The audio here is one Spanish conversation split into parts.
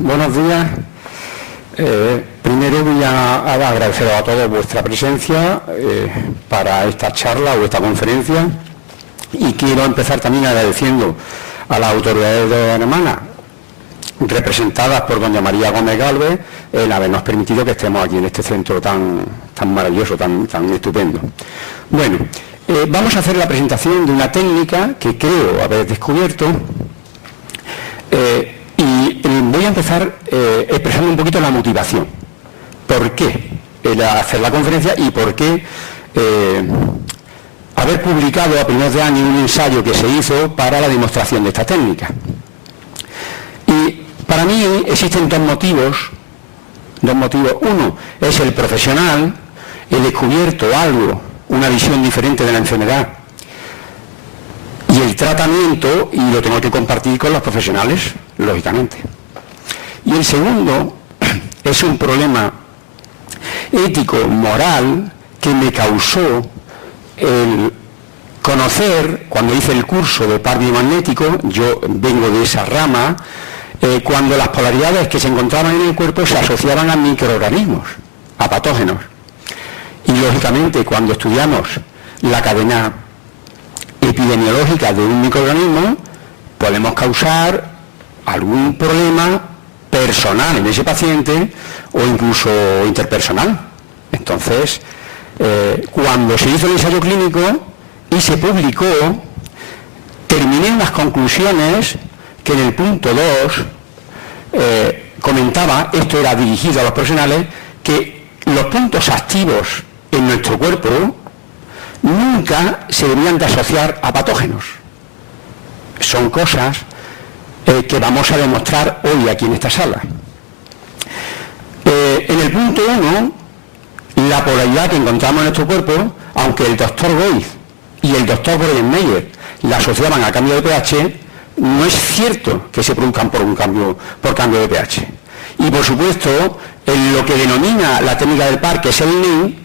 buenos días. Primero voy a agradecer a todos vuestra presencia para esta charla o esta conferencia, y quiero empezar también agradeciendo a las autoridades de Hermana, representadas por doña María Gómez Gálvez, el habernos permitido que estemos aquí en este centro tan maravilloso, tan estupendo. Bueno, vamos a hacer la presentación de una técnica que creo haber descubierto, y voy a empezar expresando un poquito la motivación. ¿Por qué hacer la conferencia y por qué haber publicado a primeros de año un ensayo que se hizo para la demostración de esta técnica? Y para mí existen dos motivos. Uno es el profesional. He descubierto algo, una visión diferente de la enfermedad y el tratamiento, y lo tengo que compartir con los profesionales, lógicamente. Y el segundo es un problema ético, moral, que me causó el conocer, cuando hice el curso de par biomagnético, yo vengo de esa rama, cuando las polaridades que se encontraban en el cuerpo se asociaban a microorganismos, a patógenos. Y lógicamente cuando estudiamos la cadena epidemiológica de un microorganismo, podemos causar algún problema personal en ese paciente o incluso interpersonal. Entonces, cuando se hizo el ensayo clínico y se publicó, terminé unas conclusiones que en el punto 2 comentaba, esto era dirigido a los profesionales, que los puntos activos en nuestro cuerpo nunca se deberían de asociar a patógenos. Son cosas que vamos a demostrar hoy aquí en esta sala. En el punto 1, la polaridad que encontramos en nuestro cuerpo, aunque el doctor Goiz y el doctor Bredenmeyer la asociaban a cambio de pH, no es cierto que se produzcan por cambio de pH. Y por supuesto, en lo que denomina la técnica del par, que es el NIM,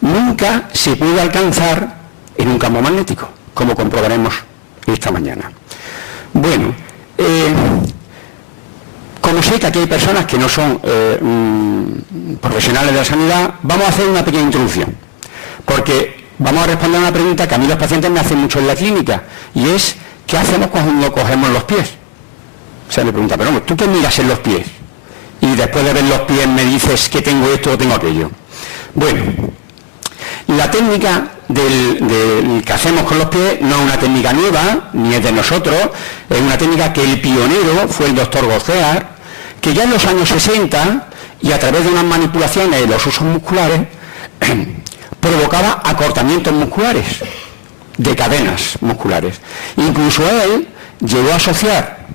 nunca se puede alcanzar en un campo magnético, como comprobaremos esta mañana. Bueno, como sé que aquí hay personas que no son profesionales de la sanidad, vamos a hacer una pequeña introducción, porque vamos a responder a una pregunta que a mí los pacientes me hacen mucho en la clínica, y es, ¿qué hacemos cuando cogemos los pies? O sea, me pregunta, pero ¿tú qué miras en los pies? Y después de ver los pies me dices que tengo esto o tengo aquello. Bueno, la técnica del que hacemos con los pies no es una técnica nueva, ni es de nosotros, es una técnica que el pionero fue el doctor Gozear, que ya en los años 60, y a través de unas manipulaciones de los usos musculares, provocaba acortamientos musculares, de cadenas musculares. Incluso él llegó a asociar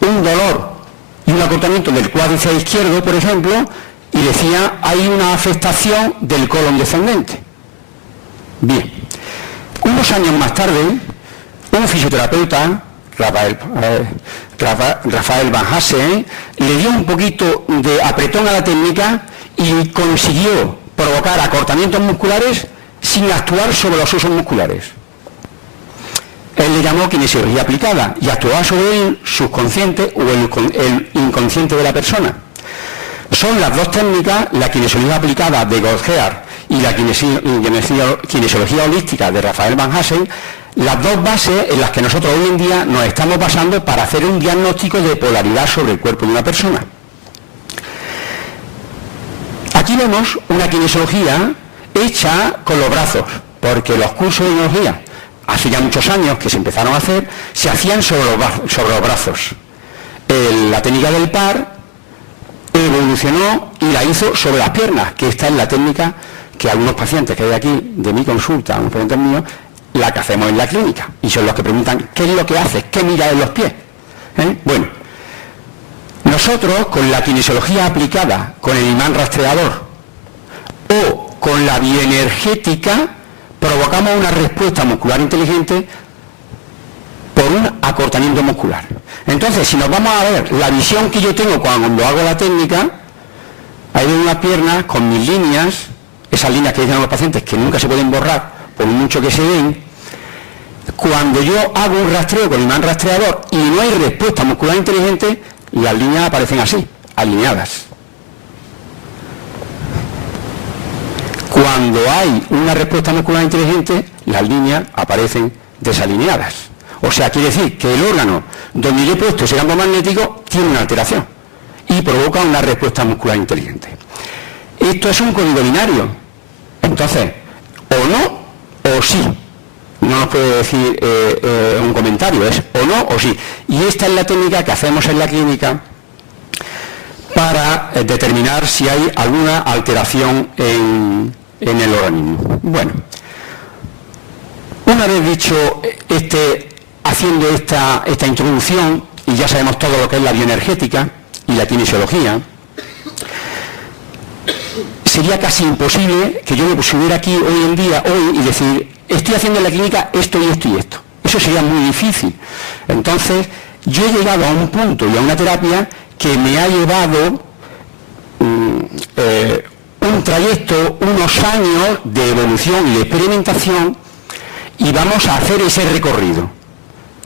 un dolor y un acortamiento del cuádriceps izquierdo, por ejemplo, y decía, hay una afectación del colon descendente. Bien, unos años más tarde, un fisioterapeuta, Rafael Van Hasse, le dio un poquito de apretón a la técnica y consiguió provocar acortamientos musculares sin actuar sobre los usos musculares. Él le llamó kinesiología aplicada y actuaba sobre el subconsciente o el inconsciente de la persona. Son las dos técnicas, la kinesiología aplicada de Gozear y la kinesiología holística de Rafael Van Hasse, las dos bases en las que nosotros hoy en día nos estamos basando para hacer un diagnóstico de polaridad sobre el cuerpo de una persona. Aquí vemos una kinesiología hecha con los brazos, porque los cursos de kinesiología, hace ya muchos años que se empezaron a hacer, se hacían sobre los brazos. La técnica del par evolucionó y la hizo sobre las piernas, que esta es la técnica que algunos pacientes que hay aquí de mi consulta, unos pacientes míos, la que hacemos en la clínica, y son los que preguntan, ¿qué es lo que haces? ¿Qué miras en los pies? Bueno, nosotros con la kinesiología aplicada, con el imán rastreador o con la bioenergética, provocamos una respuesta muscular inteligente por un acortamiento muscular. Entonces, si nos vamos a ver la visión que yo tengo cuando hago la técnica, hay unas piernas con mis líneas, esas líneas que dicen los pacientes que nunca se pueden borrar por mucho que se den. Cuando yo hago un rastreo con imán rastreador y no hay respuesta muscular inteligente, las líneas aparecen así, alineadas. Cuando hay una respuesta muscular inteligente, las líneas aparecen desalineadas. O sea, quiere decir que el órgano donde yo he puesto ese campo magnético tiene una alteración y provoca una respuesta muscular inteligente. Esto es un código binario. Entonces, o no o sí. No nos puede decir un comentario, es o no o sí. Y esta es la técnica que hacemos en la clínica para determinar si hay alguna alteración en el organismo. Bueno, una vez dicho haciendo esta introducción, y ya sabemos todo lo que es la bioenergética y la kinesiología, sería casi imposible que yo me pusiera aquí hoy y decir, estoy haciendo en la clínica esto y esto y esto. Eso sería muy difícil. Entonces, yo he llegado a un punto y a una terapia que me ha llevado un trayecto, unos años de evolución y de experimentación, y vamos a hacer ese recorrido.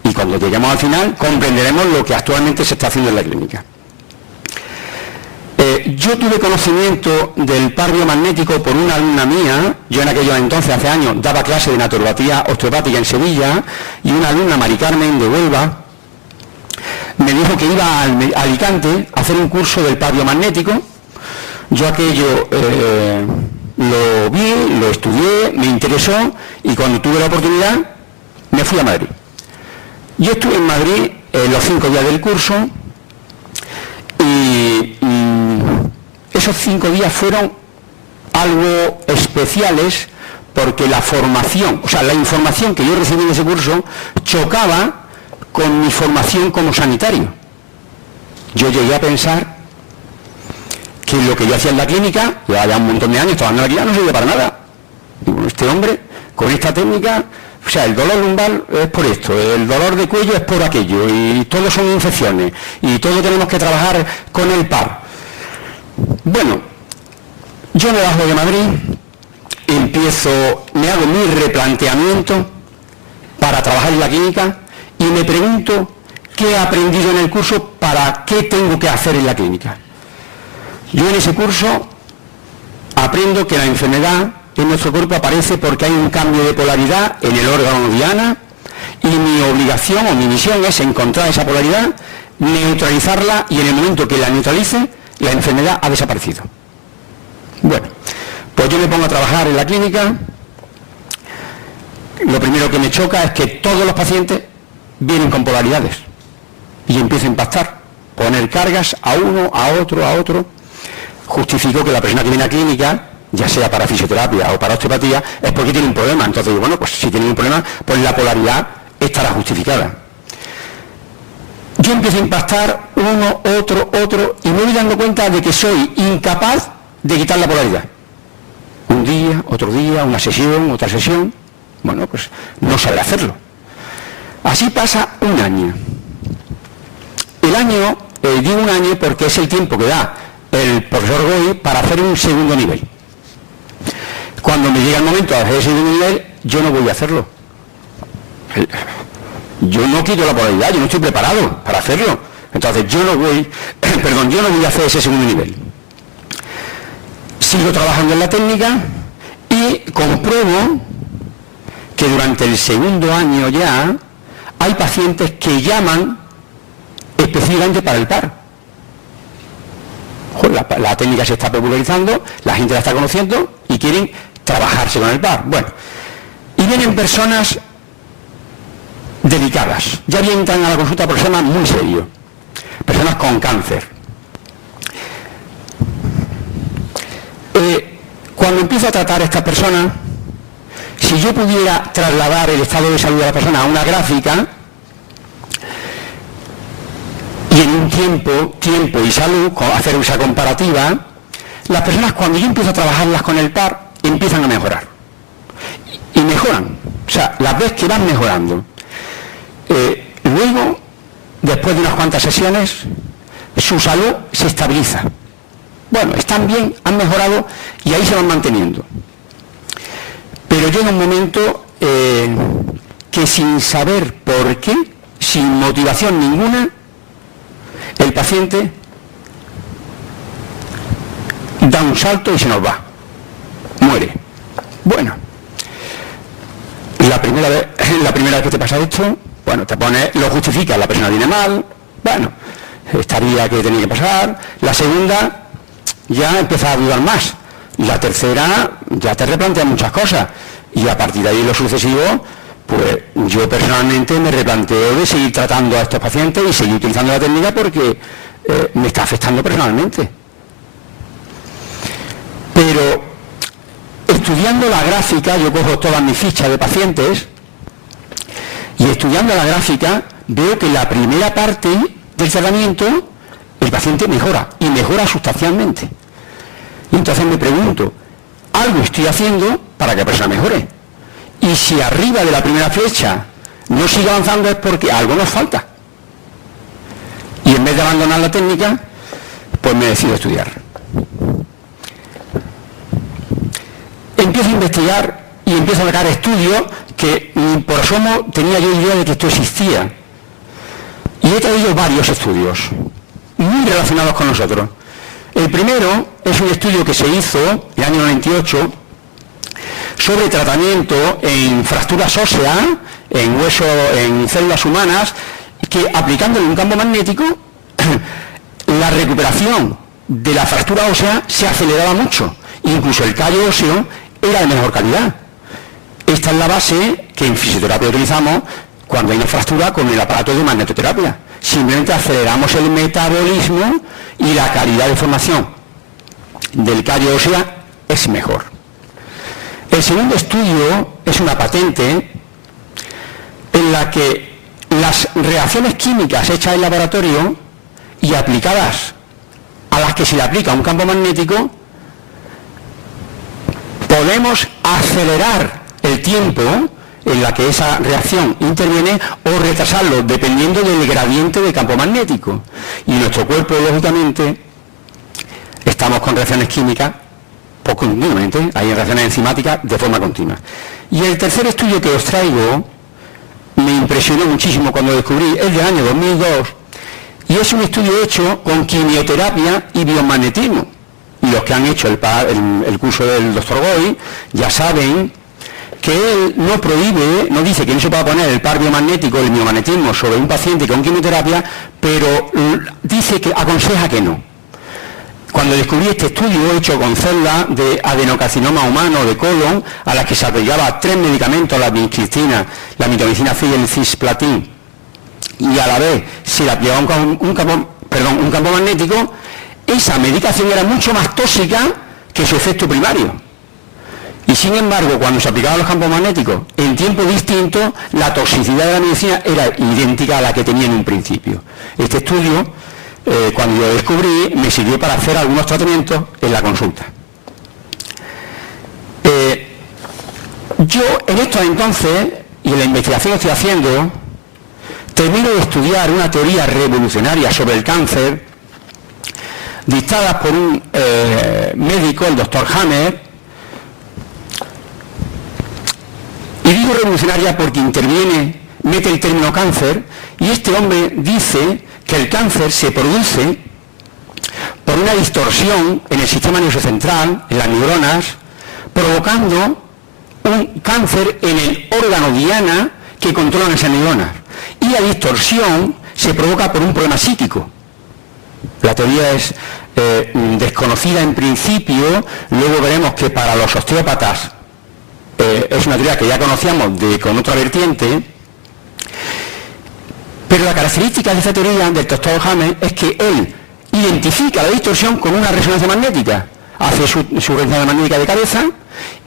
Y cuando lleguemos al final, comprenderemos lo que actualmente se está haciendo en la clínica. Yo tuve conocimiento del par biomagnético por una alumna mía. Yo en aquellos entonces, hace años, daba clase de naturopatía osteopática en Sevilla, y una alumna, Mari Carmen, de Huelva, me dijo que iba a Alicante a hacer un curso del par biomagnético. Yo aquello lo vi, lo estudié, me interesó, y cuando tuve la oportunidad me fui a Madrid. Yo estuve en Madrid los 5 días del curso, y esos 5 días fueron algo especiales porque la formación, o sea, la información que yo recibí en ese curso chocaba con mi formación como sanitario. Yo llegué a pensar que lo que yo hacía en la clínica, llevaba ya un montón de años trabajando en la clínica, no servía para nada. Digo, este hombre, con esta técnica, o sea, el dolor lumbar es por esto, el dolor de cuello es por aquello, y todo son infecciones, y todo tenemos que trabajar con el par. Bueno, yo me bajo de Madrid, me hago mi replanteamiento para trabajar en la clínica, y me pregunto qué he aprendido en el curso, para qué tengo que hacer en la clínica. Yo en ese curso aprendo que la enfermedad en nuestro cuerpo aparece porque hay un cambio de polaridad en el órgano diana, y mi obligación o mi misión es encontrar esa polaridad, neutralizarla, y en el momento que la neutralice, la enfermedad ha desaparecido. Bueno, pues yo me pongo a trabajar en la clínica. Lo primero que me choca es que todos los pacientes vienen con polaridades, y empiezo a impactar, poner cargas a uno, a otro. Justifico que la persona que viene a clínica, ya sea para fisioterapia o para osteopatía, es porque tiene un problema. Entonces digo, bueno, pues si tiene un problema, pues la polaridad estará justificada. Yo empiezo a impactar uno, otro, y me voy dando cuenta de que soy incapaz de quitar la polaridad. Un día, otro día, una sesión, otra sesión. Bueno, pues no sabré hacerlo. Así pasa un año. El año, digo un año porque es el tiempo que da el profesor Goy para hacer un segundo nivel. Cuando me llega el momento de hacer ese segundo nivel, yo no voy a hacerlo. Yo no quito la polaridad, yo no estoy preparado para hacerlo. Entonces yo no voy a hacer ese segundo nivel. Sigo trabajando en la técnica y compruebo que durante el segundo año ya hay pacientes que llaman específicamente para el par. La técnica se está popularizando, la gente la está conociendo y quieren trabajarse con el par. Bueno, y vienen personas delicadas, ya entran a la consulta por problemas muy serios, personas con cáncer. Cuando empiezo a tratar a estas personas, si yo pudiera trasladar el estado de salud de la persona a una gráfica, y en un tiempo y salud, hacer esa comparativa, las personas, cuando yo empiezo a trabajarlas con el par, empiezan a mejorar. Y mejoran. O sea, las ves que van mejorando. Luego, después de unas cuantas sesiones, su salud se estabiliza. Bueno, están bien, han mejorado y ahí se van manteniendo. Pero llega un momento que sin saber por qué, sin motivación ninguna, el paciente da un salto y se nos va, muere. Bueno, la primera vez que te pasa esto, bueno, te pones, lo justificas, la persona viene mal, bueno, estaría que tenía que pasar. La segunda ya empieza a dudar más. La tercera ya te replantea muchas cosas. Y a partir de ahí lo sucesivo, pues yo personalmente me replanteo de seguir tratando a estos pacientes y seguir utilizando la técnica porque me está afectando personalmente. Pero estudiando la gráfica, yo cojo todas mis fichas de pacientes y estudiando la gráfica veo que la primera parte del tratamiento el paciente mejora y mejora sustancialmente. Y entonces me pregunto, algo estoy haciendo para que la persona mejore. Y si arriba de la primera flecha no sigue avanzando es porque algo nos falta. Y en vez de abandonar la técnica, pues me decido estudiar. Empiezo a investigar y empiezo a sacar estudios que por asomo tenía yo idea de que esto existía. Y he traído varios estudios muy relacionados con nosotros. El primero es un estudio que se hizo en el año 98 sobre tratamiento en fracturas óseas, en hueso, en células humanas, que aplicándole un campo magnético, la recuperación de la fractura ósea se aceleraba mucho. Incluso el callo óseo era de mejor calidad. Esta es la base que en fisioterapia utilizamos cuando hay una fractura con el aparato de magnetoterapia. Simplemente aceleramos el metabolismo y la calidad de formación del callo ósea es mejor. El segundo estudio es una patente en la que las reacciones químicas hechas en laboratorio y aplicadas a las que se le aplica un campo magnético, podemos acelerar el tiempo en la que esa reacción interviene o retrasarlo dependiendo del gradiente de campo magnético. Y nuestro cuerpo, lógicamente, estamos con reacciones químicas pues continuamente, hay reacciones enzimáticas de forma continua. Y el tercer estudio que os traigo me impresionó muchísimo cuando lo descubrí, es del año 2002, y es un estudio hecho con quimioterapia y biomagnetismo. Y los que han hecho el curso del doctor Goy ya saben que él no prohíbe, no dice que no se pueda poner el par biomagnético, el biomagnetismo sobre un paciente con quimioterapia, pero dice que aconseja que no. Cuando descubrí este estudio hecho con células de adenocarcinoma humano de colon, a las que se aplicaba 3 medicamentos, la vincristina, la mitomicina C y el cisplatin, y a la vez se le aplicaba un campo magnético, esa medicación era mucho más tóxica que su efecto primario. Y sin embargo, cuando se aplicaban los campos magnéticos en tiempo distinto, la toxicidad de la medicina era idéntica a la que tenía en un principio. Este estudio, cuando yo lo descubrí, me sirvió para hacer algunos tratamientos en la consulta. Yo en esto entonces, y en la investigación que estoy haciendo, termino de estudiar una teoría revolucionaria sobre el cáncer, dictada por un médico, el doctor Hammer. Y digo revolucionaria porque interviene, mete el término cáncer, y este hombre dice que el cáncer se produce por una distorsión en el sistema nervioso central, en las neuronas, provocando un cáncer en el órgano diana que controlan esas neuronas. Y la distorsión se provoca por un problema psíquico. La teoría es desconocida en principio, luego veremos que para los osteópatas es una teoría que ya conocíamos con otra vertiente, pero la característica de esta teoría del doctor Hammer es que él identifica la distorsión con una resonancia magnética, hace su resonancia magnética de cabeza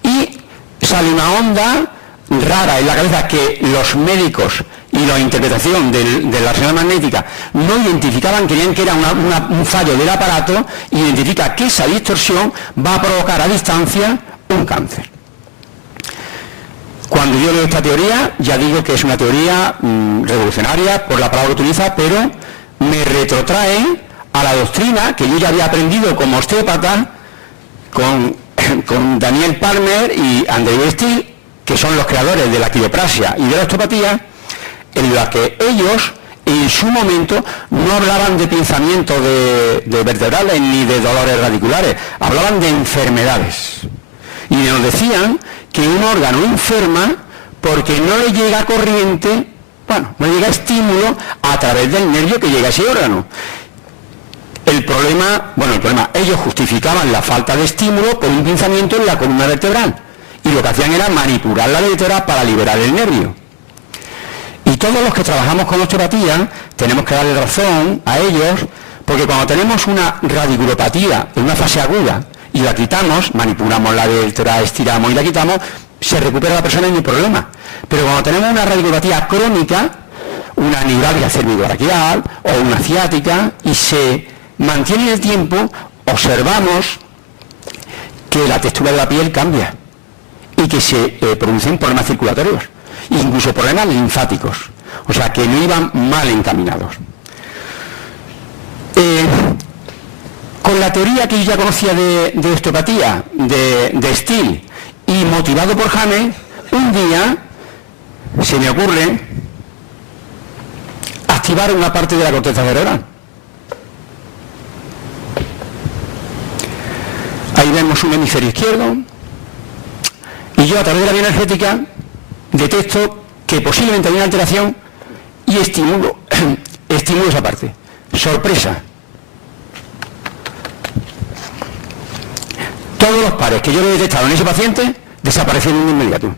y sale una onda rara en la cabeza que los médicos y la interpretación de la resonancia magnética no identificaban, creían que era un fallo del aparato, y identifica que esa distorsión va a provocar a distancia un cáncer. Cuando yo leo esta teoría, ya digo que es una teoría revolucionaria por la palabra que utiliza, pero me retrotrae a la doctrina que yo ya había aprendido como osteópata con Daniel Palmer y Andrew Steele, que son los creadores de la quiropraxia y de la osteopatía, en la que ellos en su momento no hablaban de pinzamiento de vertebrales ni de dolores radiculares, hablaban de enfermedades. Y nos decían que un órgano enferma porque no le llega corriente, no llega estímulo a través del nervio que llega a ese órgano. El problema, ellos justificaban la falta de estímulo por un pinzamiento en la columna vertebral. Y lo que hacían era manipular la vértebra para liberar el nervio. Y todos los que trabajamos con osteopatía tenemos que darle razón a ellos, porque cuando tenemos una radiculopatía en una fase aguda y la quitamos, manipulamos la vértebra, estiramos y la quitamos, se recupera la persona y no hay problema. Pero cuando tenemos una radiculopatía crónica, una neuralgia cervicobraquial o una ciática, y se mantiene en el tiempo, observamos que la textura de la piel cambia y que se producen problemas circulatorios, incluso problemas linfáticos, o sea que no iban mal encaminados. Con la teoría que yo ya conocía de osteopatía, de Steele, y motivado por James, un día se me ocurre activar una parte de la corteza cerebral. Ahí vemos un hemisferio izquierdo, y yo a través de la vía energética detecto que posiblemente hay una alteración y estimulo esa parte. Sorpresa. Todos los pares que yo le he detectado en ese paciente desaparecieron de inmediato.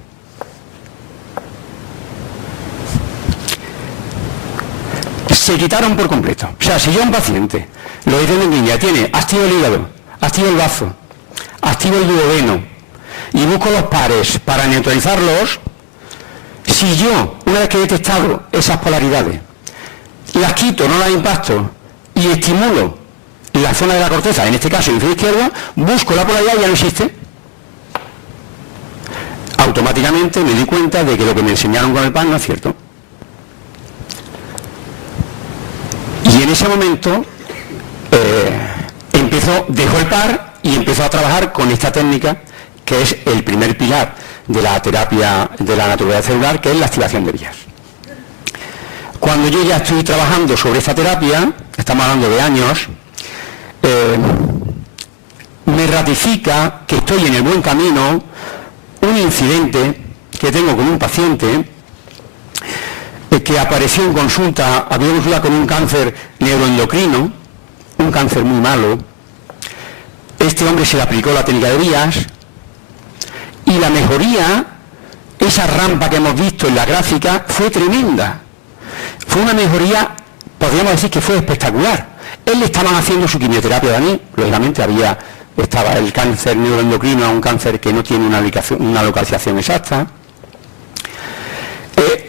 Se quitaron por completo. O sea, si yo a un paciente lo detecto en línea, tiene activo el hígado, activo el bazo, activo el duodeno, y busco los pares para neutralizarlos, si yo, una vez que he detectado esas polaridades, las quito, no las impacto, y estimulo la zona de la corteza, en este caso el hemisferio izquierdo, busco la polaridad y ya no existe. Automáticamente me di cuenta de que lo que me enseñaron con el pan no es cierto. Y en ese momento dejo el par y empezó a trabajar con esta técnica, que es el primer pilar de la terapia de la naturaleza celular, que es la activación de vías. Cuando yo ya estoy trabajando sobre esta terapia, estamos hablando de años, me ratifica que estoy en el buen camino un incidente que tengo con un paciente que apareció en consulta, había consulta con un cáncer neuroendocrino, un cáncer muy malo. Este hombre se le aplicó la técnica de vías y la mejoría, esa rampa que hemos visto en la gráfica, fue tremenda. Fue una mejoría, podríamos decir que fue espectacular. Él le estaban haciendo su quimioterapia también, lógicamente estaba el cáncer neuroendocrino, un cáncer que no tiene una localización exacta.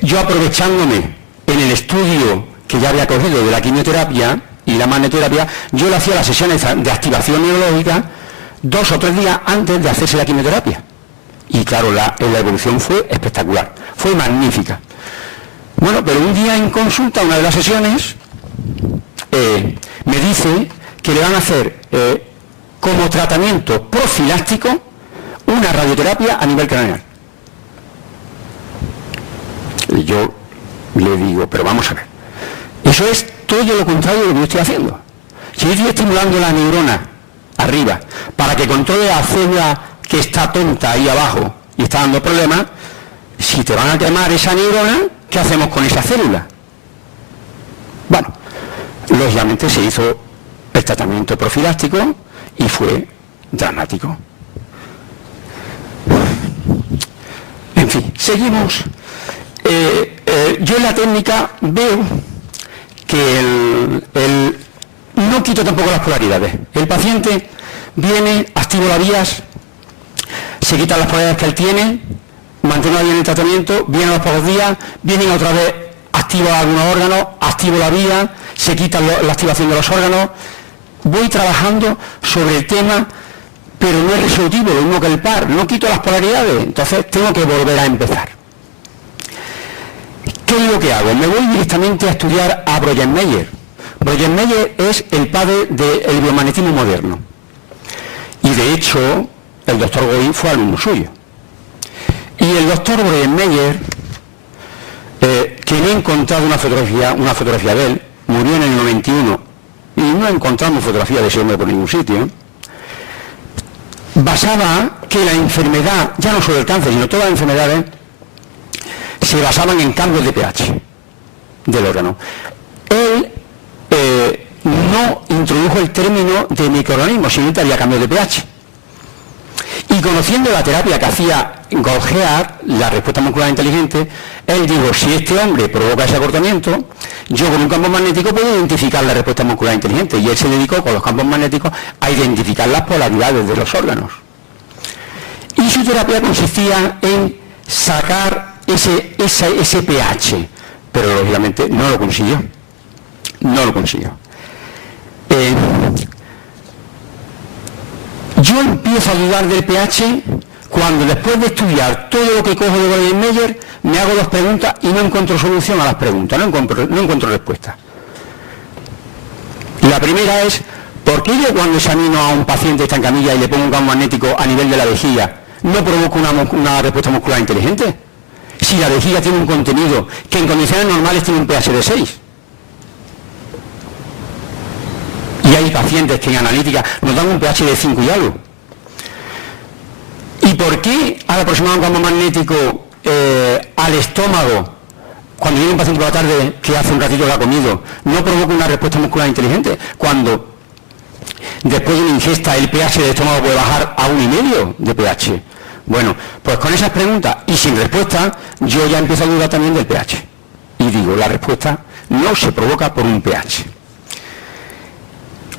Yo aprovechándome en el estudio que ya había cogido de la quimioterapia y la magneterapia, yo le hacía las sesiones de activación neurológica 2 o 3 días antes de hacerse la quimioterapia. Y claro, la evolución fue espectacular, fue magnífica. Bueno, pero un día en consulta, una de las sesiones, me dice que le van a hacer como tratamiento profiláctico una radioterapia a nivel craneal. Y yo le digo, pero vamos a ver, eso es todo lo contrario de lo que yo estoy haciendo. Si yo estoy estimulando la neurona arriba para que controle la célula que está tonta ahí abajo y está dando problemas, si te van a quemar esa neurona, ¿qué hacemos con esa célula? Bueno, lógicamente se hizo el tratamiento profiláctico y fue dramático. En fin, seguimos. Yo en la técnica veo que no quito tampoco las polaridades. El paciente viene, activo las vías, se quitan las polaridades que él tiene, mantengo bien el tratamiento, viene a los pocos días, vienen otra vez, activo algunos órganos, activo la vía, se quita la activación de los órganos. Voy trabajando sobre el tema, pero no es resolutivo, lo mismo que el par, no quito las polaridades, entonces tengo que volver a empezar. ¿Qué es lo que hago? Me voy directamente a estudiar a Breuer-Meyer. Breuer-Meyer es el padre del biomagnetismo moderno. Y de hecho, el doctor Goy fue alumno suyo. Y el doctor Breuer-Meyer que me he encontrado una fotografía de él, murió en el 91, y no encontramos fotografía de ese hombre por ningún sitio, basaba que la enfermedad, ya no solo el cáncer, sino todas las enfermedades, se basaban en cambios de pH del órgano. Él no introdujo el término de microorganismo, sino que había cambios de pH. Y conociendo la terapia que hacía Golgiar, la respuesta muscular inteligente, él dijo, si este hombre provoca ese acortamiento, yo con un campo magnético puedo identificar la respuesta muscular inteligente. Y él se dedicó con los campos magnéticos a identificar las polaridades de los órganos. Y su terapia consistía en sacar ese pH, pero lógicamente no lo consiguió. No lo consiguió. Yo empiezo a dudar del pH cuando después de estudiar todo lo que cojo de Goldenmeyer me hago dos preguntas y no encuentro solución a las preguntas, no encuentro respuesta. La primera es, ¿por qué yo cuando examino a un paciente que está en camilla y le pongo un campo magnético a nivel de la vejiga no provoco una respuesta muscular inteligente? Si la vejiga tiene un contenido que en condiciones normales tiene un pH de 6. Y hay pacientes que en analítica nos dan un pH de 5 y algo. ¿Y por qué al aproximar un campo magnético al estómago, cuando viene un paciente por la tarde que hace un ratito que ha comido, no provoca una respuesta muscular inteligente? Cuando después de una ingesta el pH del estómago puede bajar a 1,5 de pH. Bueno, pues con esas preguntas y sin respuesta, yo ya empiezo a dudar también del pH. Y digo, la respuesta no se provoca por un pH.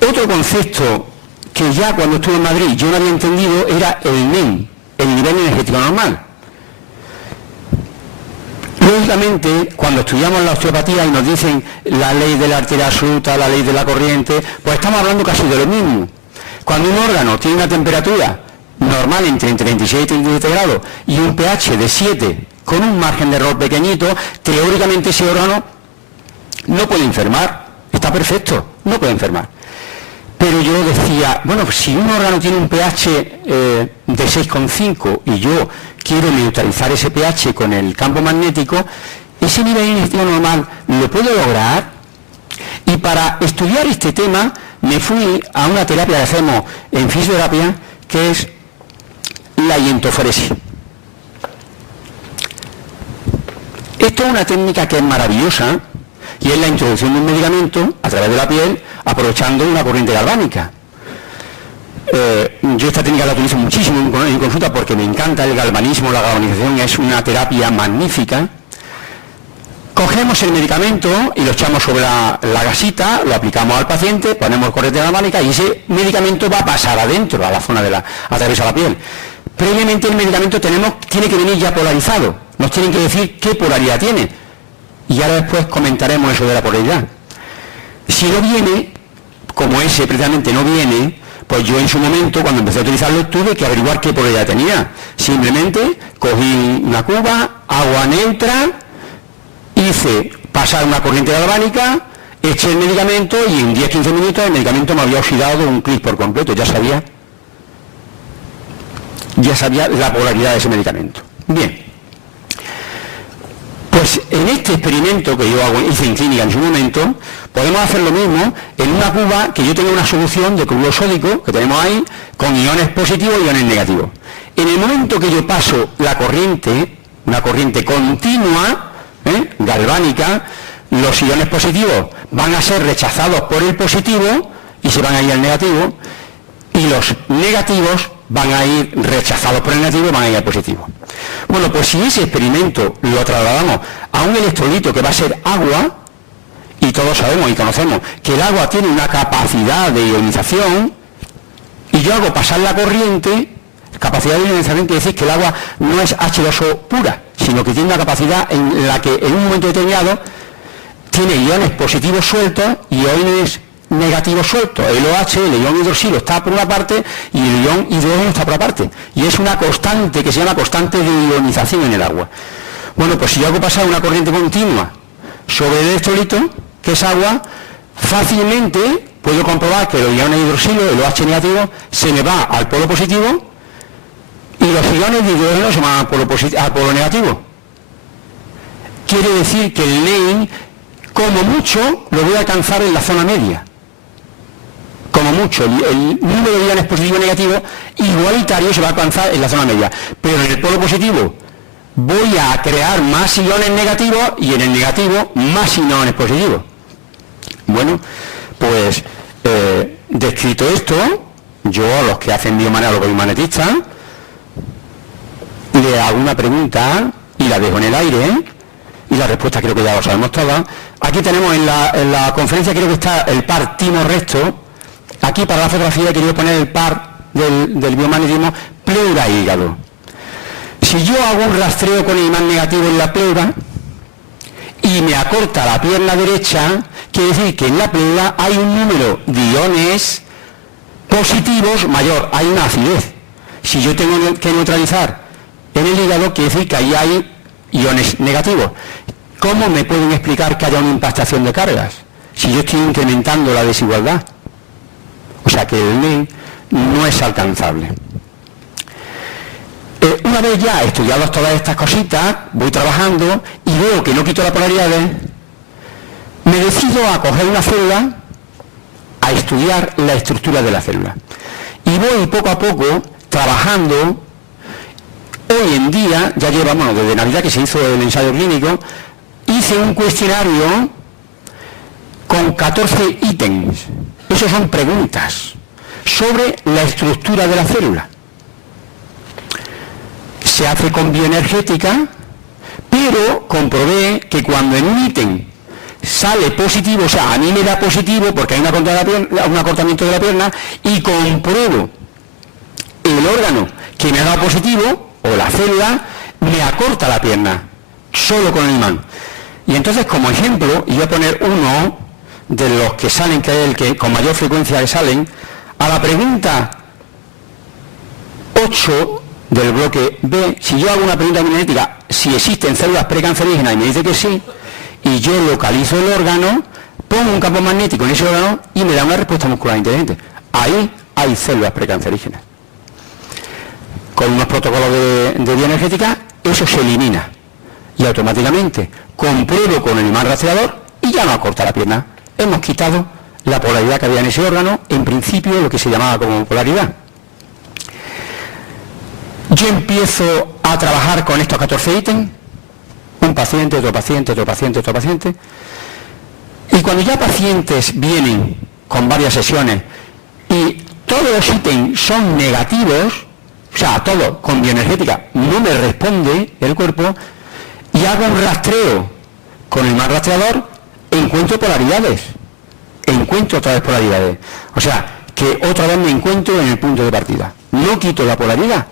Otro concepto que ya cuando estuve en Madrid yo no había entendido era el NEM, el nivel energético normal. Lógicamente, cuando estudiamos la osteopatía y nos dicen la ley de la arteria absoluta, la ley de la corriente, pues estamos hablando casi de lo mismo. Cuando un órgano tiene una temperatura normal entre 36 y 37 grados y un pH de 7 con un margen de error pequeñito, teóricamente ese órgano no puede enfermar, está perfecto, no puede enfermar. Pero yo decía, bueno, pues si un órgano tiene un pH de 6,5 y yo quiero neutralizar ese pH con el campo magnético, ese nivel energético normal lo puedo lograr. Y para estudiar este tema me fui a una terapia que hacemos en fisioterapia, que es la iontofresis. Esto es una técnica que es maravillosa y es la introducción de un medicamento a través de la piel aprovechando una corriente galvánica. Yo esta técnica la utilizo muchísimo en consulta porque me encanta el galvanismo, la galvanización es una terapia magnífica. Cogemos el medicamento y lo echamos sobre la gasita, lo aplicamos al paciente, ponemos corriente galvánica y ese medicamento va a pasar adentro, a la zona atravesar la piel. Previamente el medicamento tiene que venir ya polarizado, nos tienen que decir qué polaridad tiene. Y ahora después comentaremos eso de la polaridad. Si no viene, como ese precisamente no viene, pues yo en su momento, cuando empecé a utilizarlo, tuve que averiguar qué polaridad tenía. Simplemente cogí una cuba, agua neutra, hice pasar una corriente galvánica, eché el medicamento y en 10-15 minutos el medicamento me había oxidado de un clic por completo. Ya sabía la polaridad de ese medicamento. Bien. Pues en este experimento que yo hice en clínica en su momento, podemos hacer lo mismo en una cuba que yo tenga una solución de cloruro sódico que tenemos ahí con iones positivos y iones negativos. En el momento que yo paso la corriente, una corriente continua, galvánica, los iones positivos van a ser rechazados por el positivo y se van a ir al negativo, y los negativos van a ir rechazados por el negativo y van a ir al positivo. Bueno, pues si ese experimento lo trasladamos a un electrolito que va a ser agua, y todos sabemos y conocemos que el agua tiene una capacidad de ionización, y yo hago pasar la corriente, capacidad de ionización quiere decir que el agua no es H2O pura, sino que tiene una capacidad en la que en un momento determinado tiene iones positivos sueltos y iones negativos sueltos. El OH, el ion hidroxilo, está por una parte y el ion hidrógeno está por otra parte. Y es una constante que se llama constante de ionización en el agua. Bueno, pues si yo hago pasar una corriente continua sobre el electrolito, que es agua, fácilmente puedo comprobar que el ion hidroxilo, el OH negativo, se me va al polo positivo y los iones de hidrógeno se van al polo negativo. quiere decir que el NEI, como mucho, lo voy a alcanzar en la zona media. Como mucho, el número de iones positivo y negativo igualitario se va a alcanzar en la zona media. Pero en el polo positivo voy a crear más iones negativos y en el negativo más iones positivos. Bueno, pues descrito esto, yo a los que hacen biomagnetistas le hago una pregunta y la dejo en el aire, y la respuesta creo que ya lo sabemos todas. Aquí tenemos en la conferencia, creo que está el par timo recto. Aquí para la fotografía he querido poner el par del biomagnetismo pleura-hígado. Si yo hago un rastreo con el imán negativo en la pleura y me acorta la pierna derecha, quiere decir que en la pleura hay un número de iones positivos mayor, hay una acidez. Si yo tengo que neutralizar en el hígado, quiere decir que ahí hay iones negativos. ¿Cómo me pueden explicar que haya una impactación de cargas si yo estoy incrementando la desigualdad? O sea que el NEI no es alcanzable. Una vez ya estudiadas todas estas cositas, voy trabajando y veo que no quito las polaridades, me decido a coger una célula, a estudiar la estructura de la célula. Y voy poco a poco trabajando. Hoy en día, ya llevamos, desde Navidad que se hizo el ensayo clínico, hice un cuestionario con 14 ítems. Esos son preguntas sobre la estructura de la célula. Se hace con bioenergética, pero comprobé que cuando en un ítem sale positivo, o sea, a mí me da positivo porque hay un acortamiento de la pierna, y compruebo el órgano que me ha dado positivo, o la célula, me acorta la pierna, solo con el imán. Y entonces, como ejemplo, y voy a poner uno de los que salen, que es el que con mayor frecuencia que salen, a la pregunta 8 del bloque B, si yo hago una pregunta magnética, si existen células precancerígenas, y me dice que sí, y yo localizo el órgano, pongo un campo magnético en ese órgano y me da una respuesta muscular inteligente. Ahí hay células precancerígenas. Con unos protocolos de bioenergética, eso se elimina. Y automáticamente compruebo con el imán rastreador y ya no acorta la pierna. Hemos quitado la polaridad que había en ese órgano, en principio lo que se llamaba como polaridad. Yo empiezo a trabajar con estos 14 ítems, un paciente, otro paciente, otro paciente, otro paciente, y cuando ya pacientes vienen con varias sesiones y todos los ítems son negativos, o sea, todo con bioenergética no me responde el cuerpo, y hago un rastreo con el imán rastreador, encuentro polaridades, encuentro otra vez polaridades. O sea, que otra vez me encuentro en el punto de partida. No quito la polaridad.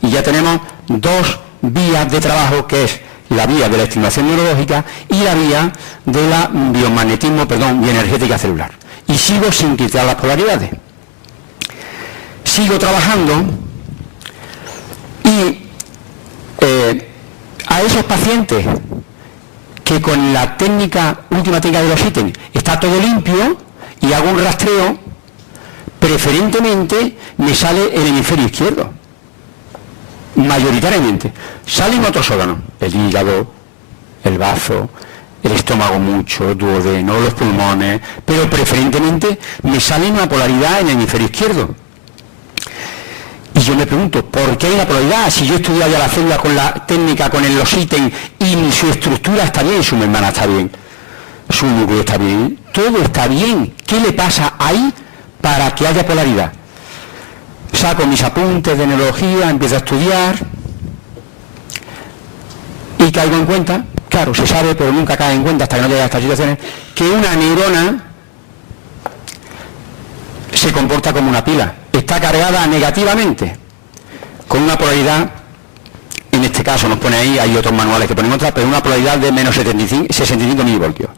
Y ya tenemos dos vías de trabajo, que es la vía de la estimulación neurológica y la vía de la bioenergética celular. Y sigo sin quitar las polaridades. Sigo trabajando y a esos pacientes que con la última técnica de los ítems está todo limpio y hago un rastreo, preferentemente me sale el hemisferio izquierdo. Mayoritariamente. Salen otros órganos, el hígado, el bazo, el estómago mucho, duodeno, los pulmones, pero preferentemente me sale una polaridad en el hemisferio izquierdo. Y yo me pregunto, ¿por qué hay una polaridad? Si yo he estudiado ya la célula con la técnica, con los ítems, y su estructura está bien, su membrana está bien, su núcleo está bien, todo está bien. ¿Qué le pasa ahí para que haya polaridad? Saco mis apuntes de neurología, empiezo a estudiar y caigo en cuenta, claro, se sabe, pero nunca cae en cuenta hasta que no llega a estas situaciones, que una neurona se comporta como una pila, está cargada negativamente, con una polaridad, en este caso nos pone ahí, hay otros manuales que ponen otra, pero una polaridad de menos 65 milivoltios.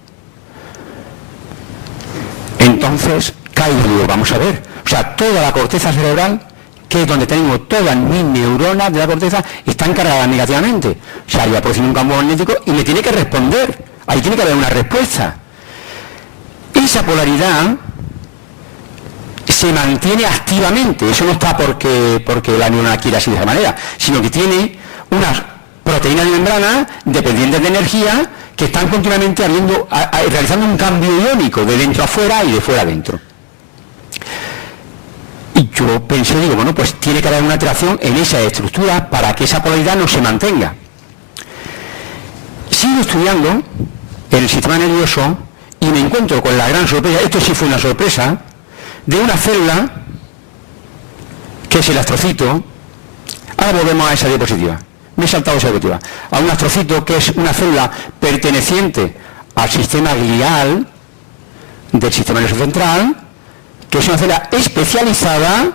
Entonces, caigo, vamos a ver, o sea, toda la corteza cerebral, que es donde tengo todas mis neuronas de la corteza, están cargadas negativamente. O sea, ya producido un campo magnético y me tiene que responder. Ahí tiene que haber una respuesta. Esa polaridad se mantiene activamente. Eso no está porque la neurona quiera así de esa manera, sino que tiene proteínas de membrana dependientes de energía que están continuamente realizando un cambio iónico de dentro a fuera y de fuera a dentro. Y yo pensé, digo, bueno, pues tiene que haber una alteración en esa estructura para que esa polaridad no se mantenga. Sigo estudiando el sistema nervioso y me encuentro con la gran sorpresa, esto sí fue una sorpresa, de una célula que es el astrocito. Ahora volvemos a esa diapositiva. Me he saltado esa diapositiva. A un astrocito que es una célula perteneciente al sistema glial del sistema nervioso central, que es una célula especializada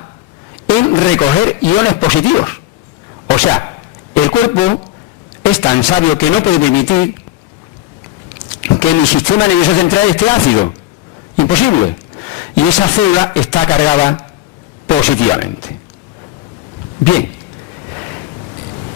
en recoger iones positivos. O sea, el cuerpo es tan sabio que no puede permitir que mi sistema nervioso central esté ácido. Imposible. Y esa célula está cargada positivamente. Bien.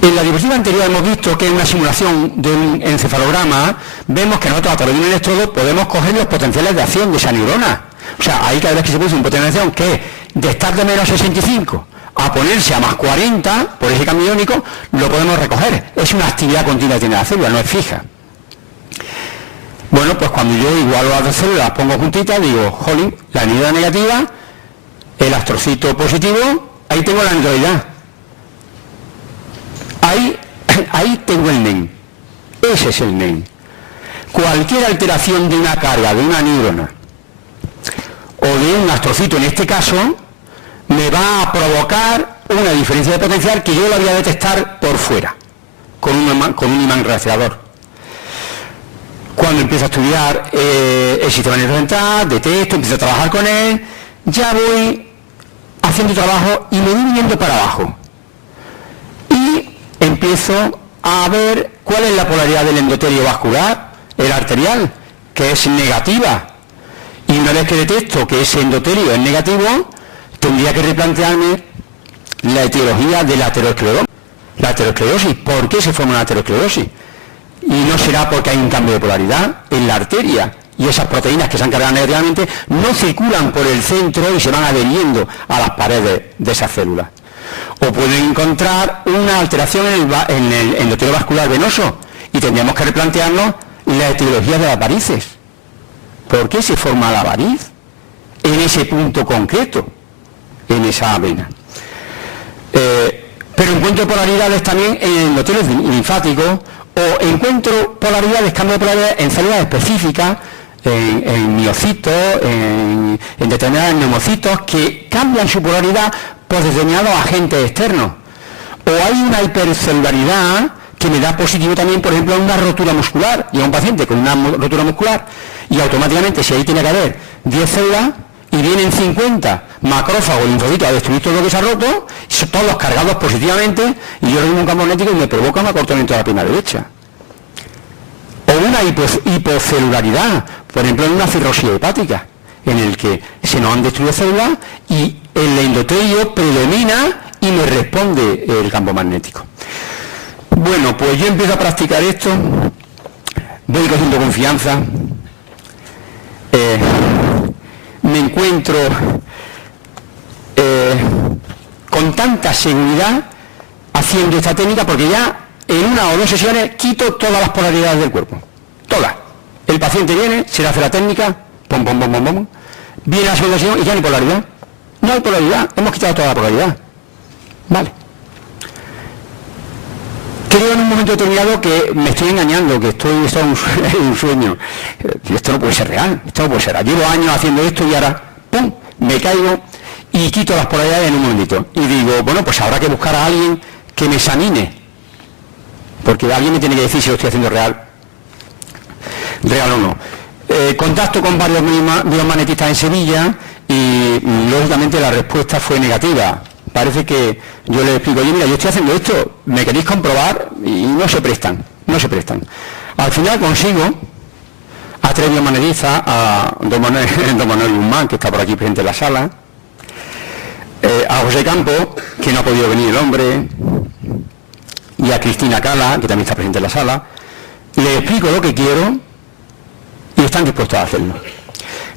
En la diapositiva anterior hemos visto que en una simulación de un encefalograma vemos que nosotros a través de un electrodo podemos coger los potenciales de acción de esa neurona. O sea, ahí cada vez que se produce un potencial de acción que es de estar de menos 65 a ponerse a más 40 por ese cambio iónico, lo podemos recoger. Es una actividad continua que tiene la célula, no es fija. Bueno, pues cuando yo igualo las dos células, las pongo juntitas, digo, jolín, la neutralidad negativa, el astrocito positivo, ahí tengo la neutralidad. Ahí tengo el NEN. Ese es el NEN. Cualquier alteración de una carga, de una neurona, o de un astrocito en este caso, me va a provocar una diferencia de potencial que yo la voy a detectar por fuera, con un imán rastreador. Cuando empiezo a estudiar el sistema nervioso central, detesto, empiezo a trabajar con él, ya voy haciendo trabajo y me voy yendo para abajo. Y empiezo a ver cuál es la polaridad del endotelio vascular, el arterial, que es negativa. Y una vez que detecto que ese endotelio es negativo, tendría que replantearme la etiología de la aterosclerosis. La aterosclerosis, ¿por qué se forma una aterosclerosis? Y no será porque hay un cambio de polaridad en la arteria y esas proteínas que se han cargado negativamente no circulan por el centro y se van adheriendo a las paredes de esas células. O pueden encontrar una alteración en el endotelio vascular venoso y tendríamos que replantearnos la etiología de las varices. ¿Por qué se forma la variz en ese punto concreto, en esa vena? Pero encuentro polaridades también en endotelios linfáticos, o encuentro polaridades, cambio de polaridad en células específicas, en miocitos, en determinados neumocitos, que cambian su polaridad por determinados agentes externos. O hay una hipercelularidad que me da positivo también, por ejemplo, en una rotura muscular. Llega un paciente con una rotura muscular y automáticamente, si ahí tiene que haber 10 células y vienen 50 macrófagos y linfocitos a destruir todo lo que se ha roto, son todos cargados positivamente, y yo recibo un campo magnético y me provoca un acortamiento de la pierna derecha. O una hipocelularidad, por ejemplo, en una cirrosis hepática, en el que se nos han destruido células y el endotelio predomina y me responde el campo magnético. Bueno, pues yo empiezo a practicar esto, voy cogiendo confianza, me encuentro con tanta seguridad haciendo esta técnica, porque ya en una o dos sesiones quito todas las polaridades del cuerpo, todas. El paciente viene, se le hace la técnica, pom, pom, pom, pom, pom, viene a la segunda sesión y ya no hay polaridad. No hay polaridad, hemos quitado toda la polaridad. Vale. Creo en un momento determinado que me estoy engañando, que esto es un sueño. Esto no puede ser real, esto no puede ser real. Llevo años haciendo esto y ahora, ¡pum!, me caigo y quito las polaridades en un momentito. Y digo, bueno, pues habrá que buscar a alguien que me examine, porque alguien me tiene que decir si lo estoy haciendo real o no. Contacto con varios biomagnetistas en Sevilla y lógicamente la respuesta fue negativa. Parece que yo les explico, oye, mira, yo estoy haciendo esto, me queréis comprobar, y no se prestan. Al final consigo a 3 biomagnetistas, a don Manuel Guzmán, que está por aquí presente en la sala, a José Campo, que no ha podido venir el hombre, y a Cristina Cala, que también está presente en la sala. Les explico lo que quiero y están dispuestos a hacerlo.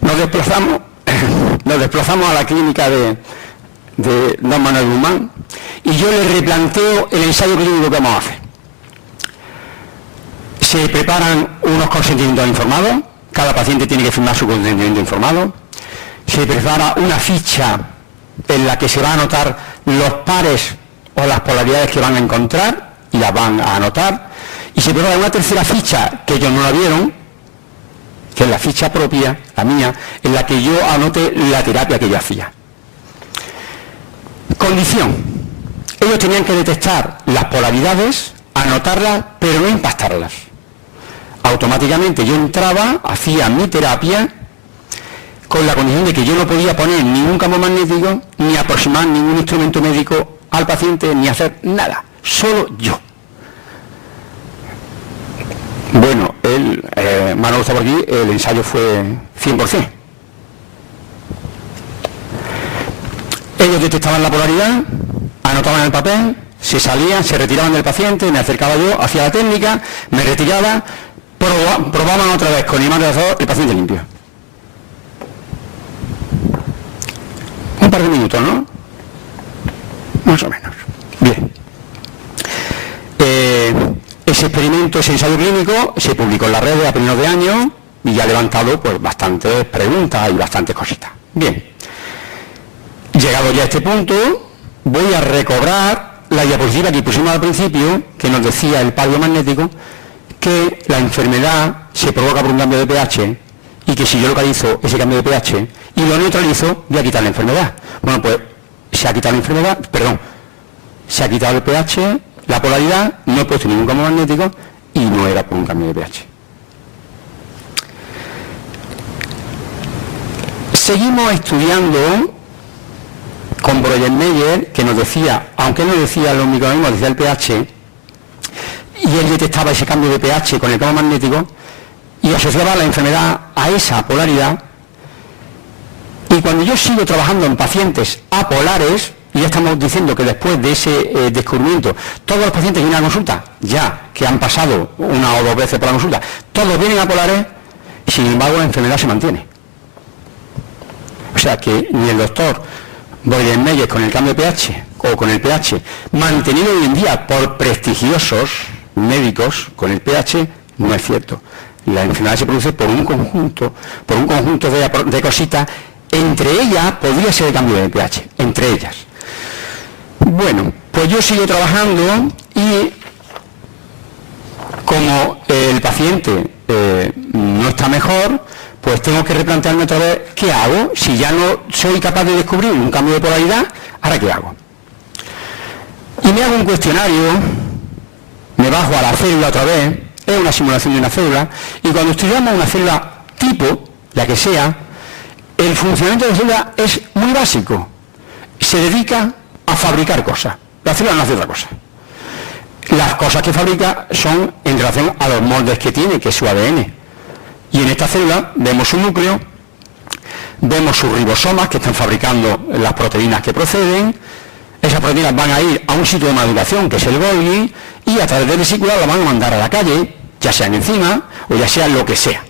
Nos desplazamos a la clínica de don Manuel Guzmán y yo le replanteo el ensayo clínico que vamos a hacer. Se preparan unos consentimientos informados, cada paciente tiene que firmar su consentimiento informado. Se prepara una ficha en la que se va a anotar los pares o las polaridades que van a encontrar y las van a anotar. Y se prepara una tercera ficha que ellos no la vieron, que es la ficha propia, la mía, en la que yo anote la terapia que yo hacía. Condición: ellos tenían que detectar las polaridades, anotarlas, pero no impactarlas. Automáticamente yo entraba, hacía mi terapia, con la condición de que yo no podía poner ningún campo magnético, ni aproximar ningún instrumento médico al paciente, ni hacer nada, solo yo. Bueno, Manolo está por aquí, el ensayo fue 100%. Ellos detectaban la polaridad, anotaban en el papel, se salían, se retiraban del paciente, me acercaba yo, hacía la técnica, me retiraba, probaban otra vez con imán de azor, el paciente limpio. Un par de minutos, ¿no? Más o menos. Bien. Ese experimento, ese ensayo clínico, se publicó en las redes a primeros de año y ya ha levantado pues bastantes preguntas y bastantes cositas. Bien. Llegado ya a este punto, voy a recobrar la diapositiva que pusimos al principio, que nos decía el par biomagnético, que la enfermedad se provoca por un cambio de pH y que si yo localizo ese cambio de pH y lo neutralizo, voy a quitar la enfermedad. Bueno, pues se ha quitado la enfermedad, perdón, se ha quitado el pH, la polaridad, no he puesto ningún campo magnético y no era por un cambio de pH. Seguimos estudiando con Breuer-Meyer, que nos decía, aunque él no decía los microorganismos, decía el pH, y él detectaba ese cambio de pH con el campo magnético y asociaba la enfermedad a esa polaridad. Y cuando yo sigo trabajando en pacientes apolares, y ya estamos diciendo que después de ese descubrimiento, todos los pacientes que vienen a la consulta, ya que han pasado una o dos veces por la consulta, todos vienen apolares, y sin embargo la enfermedad se mantiene. O sea que ni el doctor Breuer-Meyer con el cambio de pH o con el pH, mantenido hoy en día por prestigiosos médicos con el pH, no es cierto. La enfermedad se produce por un conjunto de cositas. Entre ellas podría ser el cambio de pH, entre ellas. Bueno, pues yo sigo trabajando y como el paciente no está mejor, pues tengo que replantearme otra vez qué hago. Si ya no soy capaz de descubrir un cambio de polaridad, ¿ahora qué hago? Y me hago un cuestionario, me bajo a la célula otra vez, es una simulación de una célula, y cuando estudiamos una célula tipo, la que sea, el funcionamiento de la célula es muy básico. Se dedica a fabricar cosas. La célula no hace otra cosa. Las cosas que fabrica son en relación a los moldes que tiene, que es su ADN. Y en esta célula vemos su núcleo, vemos sus ribosomas que están fabricando las proteínas que proceden. Esas proteínas van a ir a un sitio de maduración, que es el Golgi, y a través de vesícula la van a mandar a la calle, ya sea en enzima o ya sea lo que sea.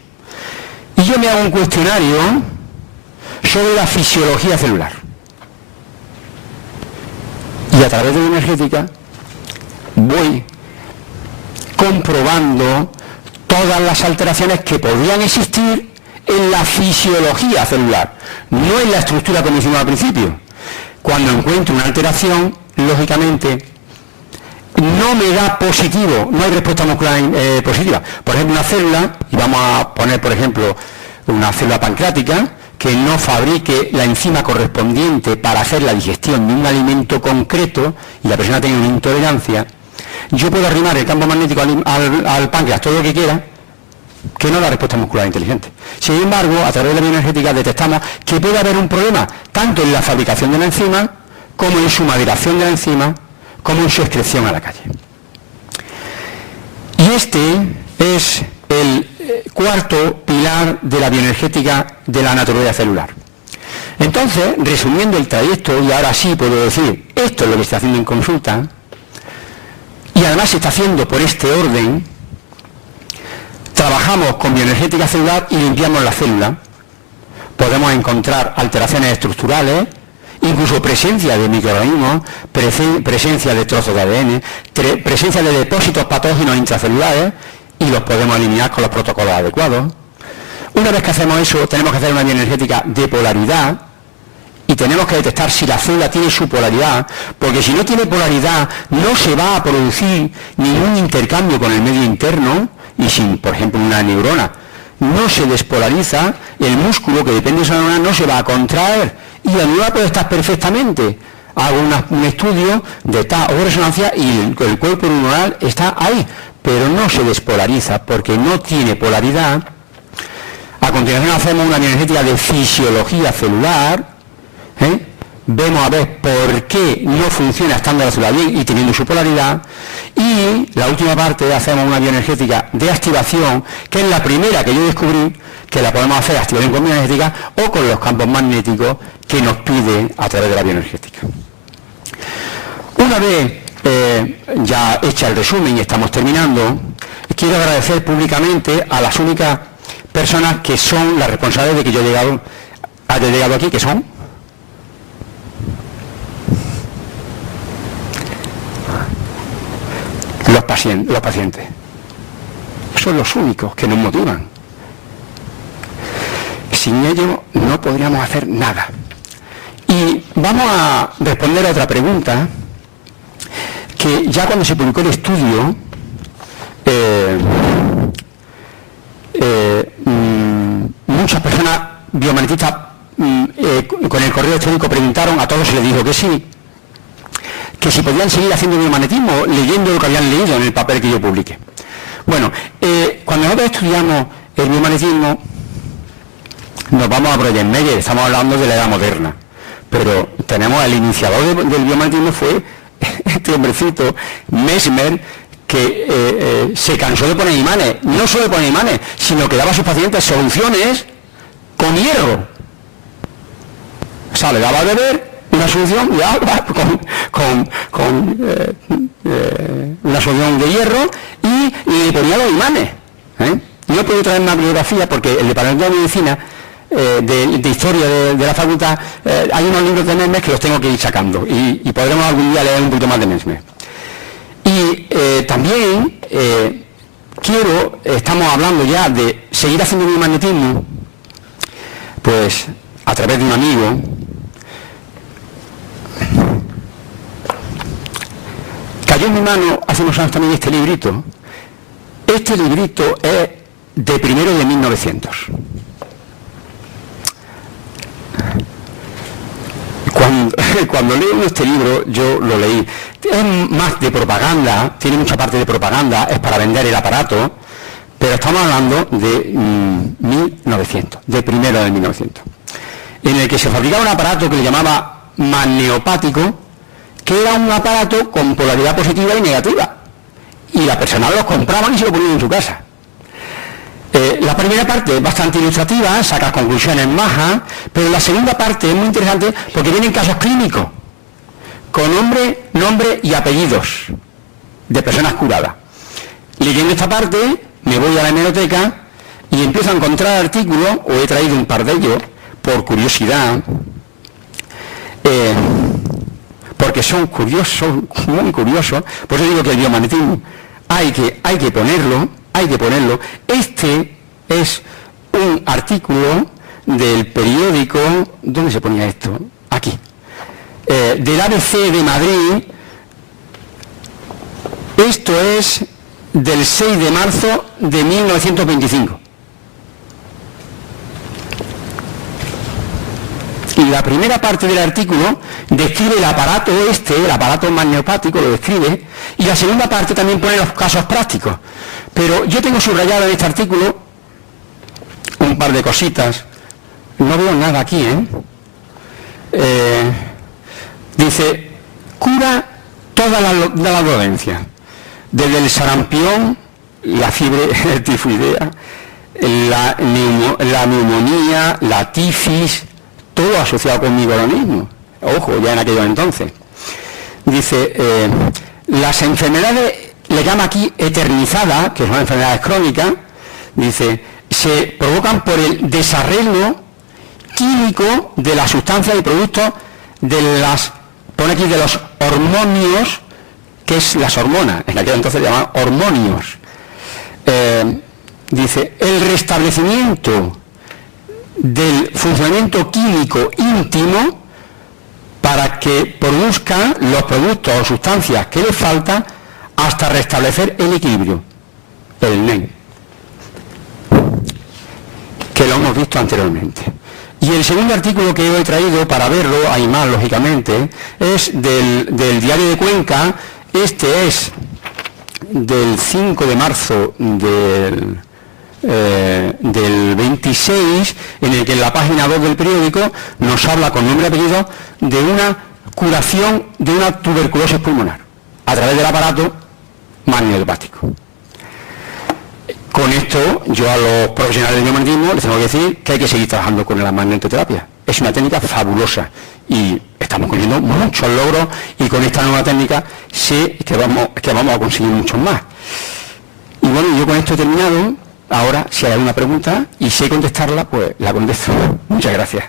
Y yo me hago un cuestionario sobre la fisiología celular. Y a través de la energética voy comprobando todas las alteraciones que podrían existir en la fisiología celular, no en la estructura como hicimos al principio. Cuando encuentro una alteración, lógicamente, no me da positivo, no hay respuesta muscular positiva. Por ejemplo, una célula, y vamos a poner, por ejemplo, una célula pancreática, que no fabrique la enzima correspondiente para hacer la digestión de un alimento concreto, y la persona tiene una intolerancia, yo puedo arrimar el campo magnético al páncreas todo lo que quiera, que no da respuesta muscular inteligente. Sin embargo, a través de la bioenergética detectamos que puede haber un problema tanto en la fabricación de la enzima, como en su maduración de la enzima, como en su excreción a la calle. Y este es el cuarto pilar de la bioenergética de la naturaleza celular. Entonces, resumiendo el trayecto, y ahora sí puedo decir, esto es lo que se está haciendo en consulta, y además se está haciendo por este orden. Trabajamos con bioenergética celular y limpiamos la célula. Podemos encontrar alteraciones estructurales, incluso presencia de microorganismos, presencia de trozos de ADN, presencia de depósitos patógenos intracelulares, y los podemos eliminar con los protocolos adecuados. Una vez que hacemos eso, tenemos que hacer una bioenergética de polaridad y tenemos que detectar si la célula tiene su polaridad, porque si no tiene polaridad no se va a producir ningún intercambio con el medio interno y si, por ejemplo, una neurona no se despolariza, el músculo que depende de esa neurona no se va a contraer y la neurona puede estar perfectamente. Hago un estudio de TAC o resonancia y el cuerpo neuronal está ahí, pero no se despolariza porque no tiene polaridad. A continuación hacemos una bioenergética de fisiología celular, vemos a ver por qué no funciona estando la célula bien y teniendo su polaridad, y la última parte hacemos una bioenergética de activación, que es la primera que yo descubrí, que la podemos hacer activación con bioenergética o con los campos magnéticos que nos pide a través de la bioenergética. Una vez ya hecha el resumen y estamos terminando, quiero agradecer públicamente a las únicas personas que son las responsables de que yo haya llegado aquí, que son los pacientes. Son los únicos que nos motivan. Sin ellos no podríamos hacer nada. Y vamos a responder a otra pregunta, que ya cuando se publicó el estudio, muchas personas biomagnetistas con el correo electrónico preguntaron, a todos se les dijo que sí, que si podían seguir haciendo biomagnetismo leyendo lo que habían leído en el papel que yo publiqué. Bueno, cuando nosotros estudiamos el biomagnetismo, nos vamos a Breuer-Meyer, estamos hablando de la edad moderna, pero tenemos el iniciador del biomagnetismo fue este hombrecito, Mesmer, que se cansó de poner imanes, no solo de poner imanes, sino que daba a sus pacientes soluciones con hierro. O sea, le daba a beber una solución de agua con una solución de hierro y le ponía los imanes. No puedo traer una bibliografía porque el departamento de medicina, de historia de la facultad, hay unos libros de Mesmer que los tengo que ir sacando y podremos algún día leer un poquito más de Mesmer. Y también estamos hablando ya de seguir haciendo biomagnetismo, pues a través de un amigo. Cayó en mi mano hace unos años también este librito. Este librito es de primero de 1900. Cuando leo este libro, yo lo leí. Es más de propaganda, tiene mucha parte de propaganda, es para vender el aparato, pero estamos hablando de 1900, de primero de 1900, en el que se fabricaba un aparato que le llamaba magneopático, que era un aparato con polaridad positiva y negativa, y las personas los compraban y se lo ponían en su casa. La primera parte es bastante ilustrativa, sacas conclusiones majas, pero la segunda parte es muy interesante porque vienen casos clínicos, con nombre y apellidos de personas curadas. Leyendo esta parte, me voy a la hemeroteca y empiezo a encontrar artículos, o he traído un par de ellos, por curiosidad, porque son muy curiosos. Por eso digo que el biomagnetismo hay que ponerlo. Este es un artículo del periódico, ¿dónde se ponía esto? Aquí, del ABC de Madrid. Esto es del 6 de marzo de 1925. Y la primera parte del artículo describe el aparato el aparato magneopático, lo describe, y la segunda parte también pone los casos prácticos. Pero yo tengo subrayado en este artículo un par de cositas. No veo nada aquí, dice, cura todas las dolencias, desde el sarampión, la fiebre tifoidea, la neumonía, la tifis, todo asociado con microorganismos. Ojo, ya en aquellos entonces. Dice, las enfermedades, le llama aquí eternizadas, que son enfermedades crónicas, dice, se provocan por el desarreglo químico de las sustancias y productos pone aquí de los hormonios, que es las hormonas, en aquel entonces se llamaban hormonios. dice, el restablecimiento del funcionamiento químico íntimo para que produzcan los productos o sustancias que le faltan hasta restablecer el equilibrio, el NEM, que lo hemos visto anteriormente. Y el segundo artículo que yo he traído para verlo, hay más lógicamente, es del Diario de Cuenca. Este es del 5 de marzo del 26, en el que en la página 2 del periódico nos habla con nombre y apellido de una curación de una tuberculosis pulmonar a través del aparato magneto-hepático. Con esto, yo a los profesionales del biomagnetismo les tengo que decir que hay que seguir trabajando con la magnetoterapia. Es una técnica fabulosa y estamos consiguiendo muchos logros, y con esta nueva técnica sé que vamos a conseguir muchos más. Y bueno, yo con esto he terminado. Ahora, si hay alguna pregunta y sé contestarla, pues la contesto. Muchas gracias.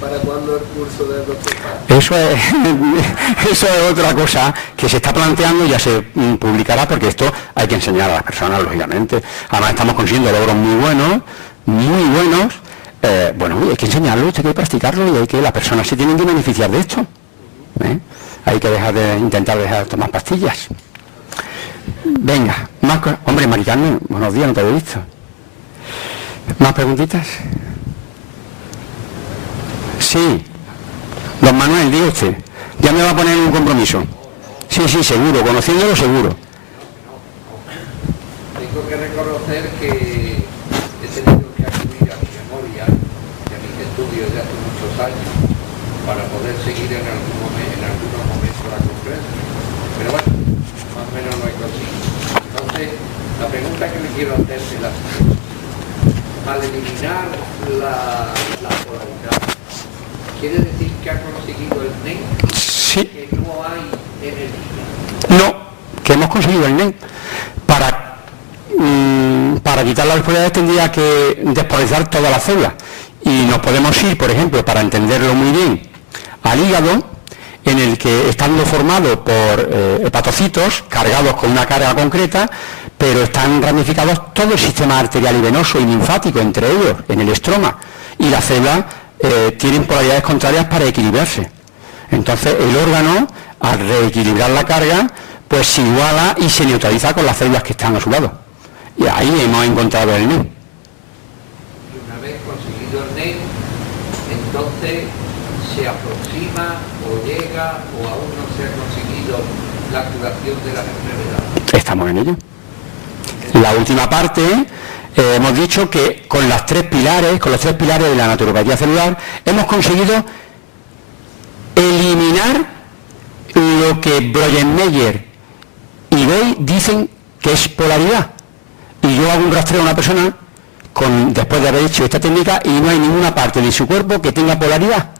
¿Para cuándo el curso del doctor? Eso es otra cosa que se está planteando y ya se publicará, porque esto hay que enseñar a las personas, lógicamente. Además estamos consiguiendo logros muy buenos, bueno, hay que enseñarlo, hay que practicarlo, y hay que las personas se tienen que beneficiar de esto. Hay que intentar dejar de tomar pastillas. Venga, más cosas. Hombre, Mari Carmen, buenos días, no te había visto. ¿Más preguntitas? Sí. Don Manuel, diga usted. Ya me va a poner un compromiso. Sí, seguro, conociéndolo seguro. Tengo que reconocer que he tenido que acudir a mi memoria y a mis estudios de hace muchos años para poder seguir en algunos momentos la conferencia. Pero bueno, más o menos lo he conseguido. Entonces, la pregunta que le quiero hacer es la siguiente. Al eliminar la polaridad, ¿quiere decir que ha conseguido el NEM? Sí. Que no hay energía. No, que hemos conseguido el NEM. Para quitar las polaridades tendría que despolarizar todas las células. Y nos podemos ir, por ejemplo, para entenderlo muy bien, al hígado, en el que estando formado por hepatocitos cargados con una carga concreta, pero están ramificados todo el sistema arterial y venoso y linfático entre ellos, en el estroma, y las células tienen polaridades contrarias para equilibrarse. Entonces el órgano, al reequilibrar la carga, pues se iguala y se neutraliza con las células que están a su lado. Y ahí hemos encontrado el NEM. Y una vez conseguido el NEM, entonces se aproxima o llega, o aún no se ha conseguido la curación de las enfermedades. Estamos en ello. La última parte, hemos dicho que con los tres pilares de la naturopatía celular, hemos conseguido eliminar lo que Breuer y Bey dicen que es polaridad. Y yo hago un rastreo a una persona después de haber hecho esta técnica y no hay ninguna parte de su cuerpo que tenga polaridad.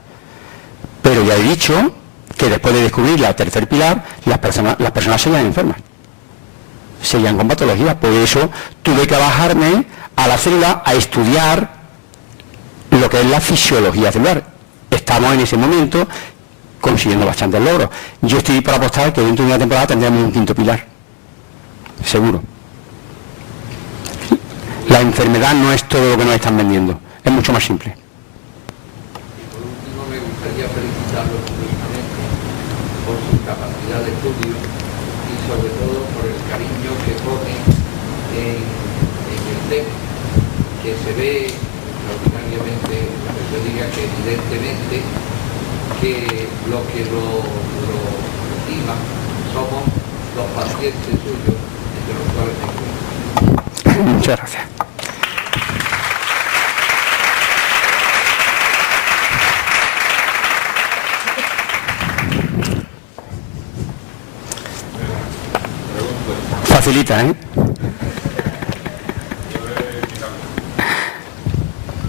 Pero ya he dicho que después de descubrir el tercer pilar, las personas seguían enfermas. Seguían con patologías. Por eso tuve que bajarme a la célula a estudiar lo que es la fisiología celular. Estamos en ese momento consiguiendo bastantes logros. Yo estoy por apostar que dentro de una temporada tendremos un quinto pilar. Seguro. La enfermedad no es todo lo que nos están vendiendo. Es mucho más simple. Y por último, me gustaría felicitarlo públicamente por su capacidad de estudio y sobre todo por el cariño que pone en el tema, que se ve extraordinariamente, que se diga que evidentemente que lo que lo motiva somos los pacientes suyos, entre los cuales me encuentro. Muchas gracias. Facilita, ¿eh?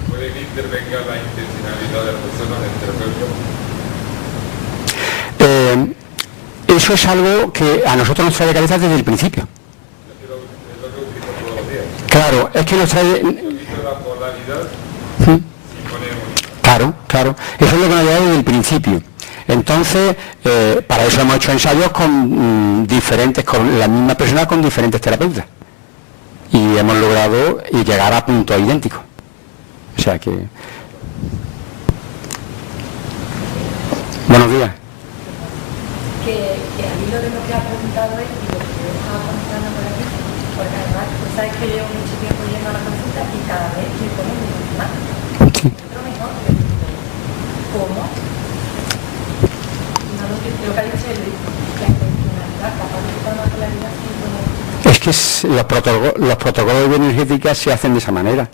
¿Puede que intervenga la intencionalidad de las personas del terapeuta? Eso es algo que a nosotros nos trae de cabeza desde el principio. Es lo que utilizo todos los días. Claro, es que nos trae... Utilizo la polaridad ¿Mm? y ponemos... Claro. Eso es lo que nos ha llegado desde el principio. Entonces, para eso hemos hecho ensayos con con la misma persona, con diferentes terapeutas. Y hemos logrado llegar a puntos idénticos. O sea que... Buenos días. Que a mí lo que ha preguntado es, y lo que yo estaba contando por aquí, porque además, tú sabes que llevo mucho tiempo yendo a la consulta y cada vez me ponen más. Sí. Otro mejor, ¿cómo? No lo que ha dicho la intencionalidad, capaz de quitar una polaridad sin poner... Es que los protocolos de bioenergética se hacen de esa manera.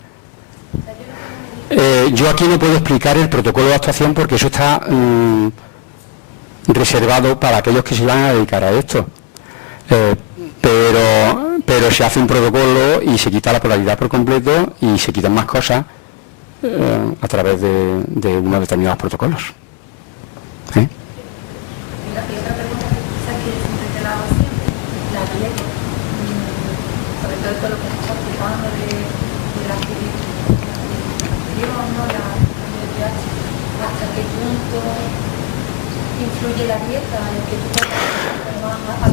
Yo aquí no puedo explicar el protocolo de actuación porque eso está reservado para aquellos que se van a dedicar a esto. Pero se hace un protocolo y se quita la polaridad por completo y se quitan más cosas a través de unos determinados protocolos. Y otra pregunta que siempre te la hago siempre, la dieta, sobre todo lo que estás explicando de la ¿no? ¿Hasta qué punto influye la dieta?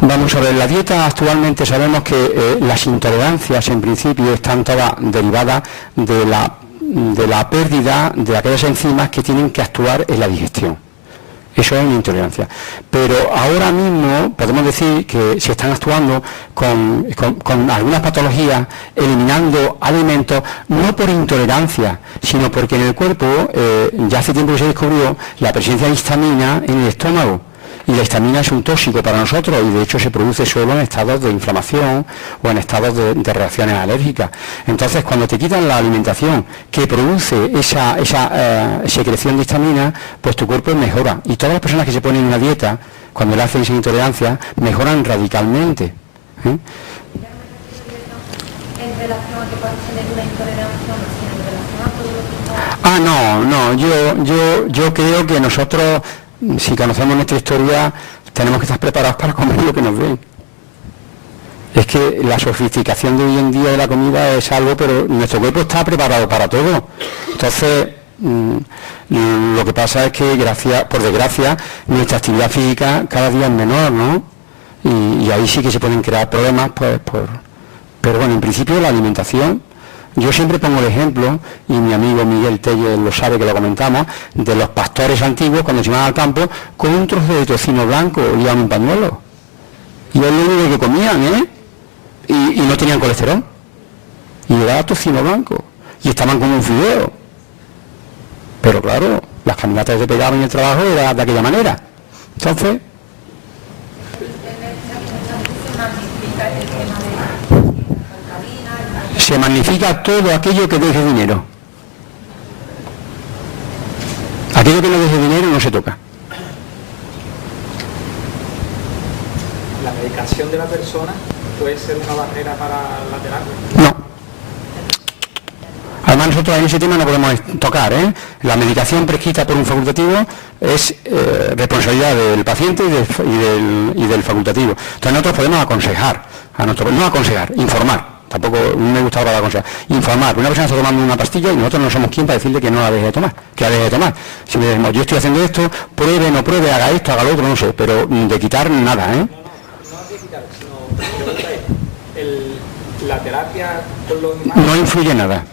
Vamos a ver, la dieta actualmente sabemos que las intolerancias en principio están todas derivadas de la pérdida de aquellas enzimas que tienen que actuar en la digestión. Eso es una intolerancia. Pero ahora mismo podemos decir que se están actuando con algunas patologías, eliminando alimentos, no por intolerancia, sino porque en el cuerpo, ya hace tiempo que se descubrió la presencia de histamina en el estómago. Y la histamina es un tóxico para nosotros y de hecho se produce solo en estados de inflamación o en estados de reacciones alérgicas. Entonces, cuando te quitan la alimentación que produce esa secreción de histamina, pues tu cuerpo mejora. Y todas las personas que se ponen en una dieta, cuando le hacen esa intolerancia, mejoran radicalmente. En relación a que puedas tener una intolerancia, sino en relación a todo lo que... yo creo que nosotros, si conocemos nuestra historia, tenemos que estar preparados para comer lo que nos den. Es que la sofisticación de hoy en día de la comida es algo, pero nuestro cuerpo está preparado para todo. Entonces, lo que pasa es que, por desgracia, nuestra actividad física cada día es menor, ¿no? Y ahí sí que se pueden crear problemas, pero bueno, en principio la alimentación. Yo siempre pongo el ejemplo, y mi amigo Miguel Telle lo sabe que lo comentamos, de los pastores antiguos cuando se iban al campo con un trozo de tocino blanco y un pañuelo. Y es lo único que comían, y no tenían colesterol. Y era tocino blanco. Y estaban como un fideo. Pero claro, las caminatas que se pegaban en el trabajo era de aquella manera. Entonces... se magnifica todo aquello que deje dinero. Aquello que no deje dinero no se toca. ¿La medicación de la persona puede ser una barrera para la terapia? No. Además nosotros en ese tema no podemos tocar, La medicación prescrita por un facultativo es responsabilidad del paciente y del facultativo. Entonces nosotros podemos aconsejar, no aconsejar, informar. Tampoco me gusta hablar de aconsejar. Informar. Una persona está tomando una pastilla y nosotros no somos quien para decirle que no la deje de tomar, que la deje de tomar. Si le decimos, yo estoy haciendo esto, pruebe, no pruebe, haga esto, haga lo otro, no sé, pero de quitar nada, No de quitar, sino la terapia con los demás. No influye nada,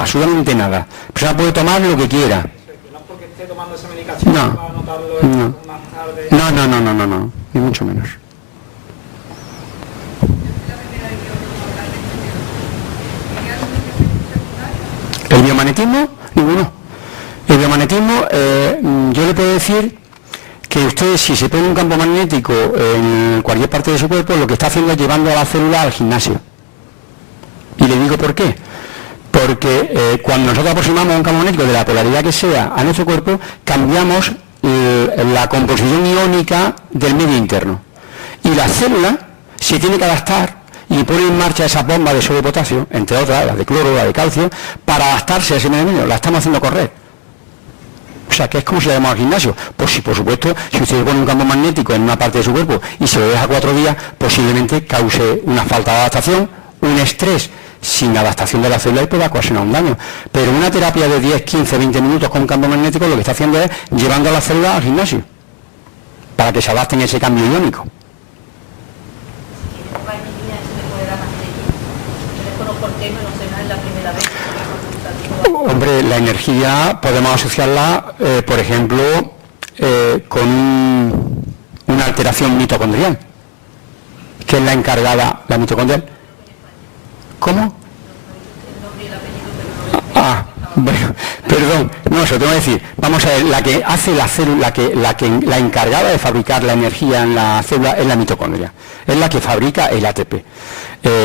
absolutamente nada. La persona puede tomar lo que quiera. No es porque esté tomando esa medicación, No. va a notarlo más tarde. No, ni mucho menos. ¿El biomagnetismo? Ninguno. El biomagnetismo, yo le puedo decir que usted, si se pone un campo magnético en cualquier parte de su cuerpo, lo que está haciendo es llevando a la célula al gimnasio. Y le digo por qué. Porque cuando nosotros aproximamos un campo magnético de la polaridad que sea a nuestro cuerpo, cambiamos la composición iónica del medio interno. Y la célula se tiene que adaptar y pone en marcha esas bombas de sodio y potasio, entre otras, las de cloro, las de calcio, para adaptarse a ese medio. La estamos haciendo correr. O sea, que es como si le damos al gimnasio. Pues sí, por supuesto, si usted pone un campo magnético en una parte de su cuerpo y se lo deja 4 días, posiblemente cause una falta de adaptación, un estrés sin adaptación de la célula y pueda ocasionar un daño. Pero una terapia de 10, 15, 20 minutos con un campo magnético lo que está haciendo es llevando a la célula al gimnasio para que se adapten a ese cambio iónico. Hombre, la energía podemos asociarla, por ejemplo, con una alteración mitocondrial, que es la encargada, la mitocondrial. ¿Cómo? Ah, bueno, perdón, no, se lo tengo que decir. Vamos a ver, la que hace la célula, la encargada de fabricar la energía en la célula es la mitocondria, es la que fabrica el ATP.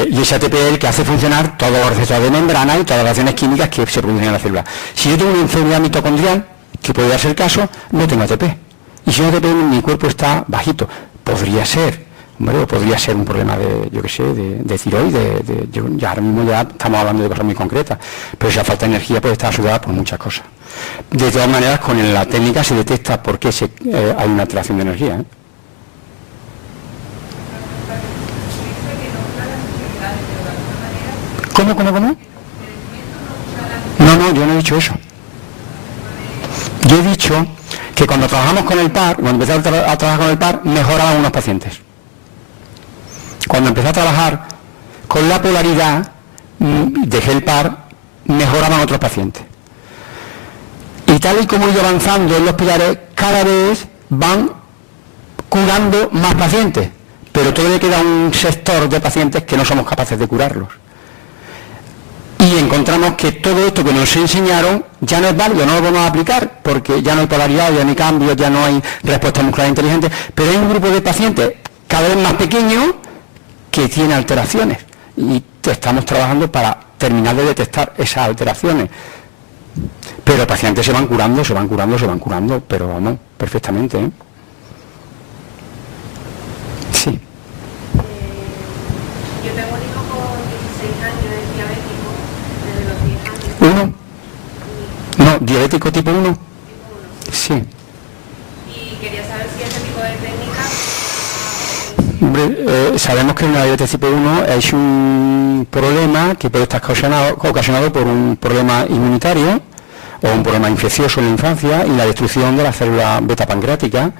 Y ese ATP es el que hace funcionar todos los receptores de membrana y todas las reacciones químicas que se producen en la célula. Si yo tengo una enfermedad mitocondrial, que podría ser el caso, no tengo ATP. Y si no ATP, mi cuerpo está bajito. Podría ser, hombre, o podría ser un problema de, yo qué sé, de tiroides, ya ahora mismo ya estamos hablando de cosas muy concretas, pero si la falta de energía puede estar asociada por muchas cosas. De todas maneras, con la técnica se detecta por qué hay una alteración de energía, ¿eh? ¿Cómo? No, yo no he dicho eso. Yo he dicho que cuando trabajamos con el par, cuando empecé a trabajar con el par, mejoraban unos pacientes. Cuando empecé a trabajar con la polaridad, dejé el par, mejoraban otros pacientes. Y tal y como he ido avanzando en los pilares, cada vez van curando más pacientes, pero todavía queda un sector de pacientes que no somos capaces de curarlos. Y encontramos que todo esto que nos enseñaron ya no es válido, no lo vamos a aplicar, porque ya no hay polaridad, ya no hay cambios, ya no hay respuesta muscular inteligente, pero hay un grupo de pacientes cada vez más pequeño que tiene alteraciones y estamos trabajando para terminar de detectar esas alteraciones. Pero los pacientes se van curando, pero vamos, perfectamente, ¿eh? Sí. Yo tengo un hijo con 16 años, es diabético, desde los 10 años. ¿1? No, diabético tipo 1. Tipo 1. Sí. Y quería saber si este tipo de técnica... Hombre, sabemos que una diabetes tipo 1 es un problema que puede estar ocasionado por un problema inmunitario o un problema infeccioso en la infancia y la destrucción de la célula beta pancreática,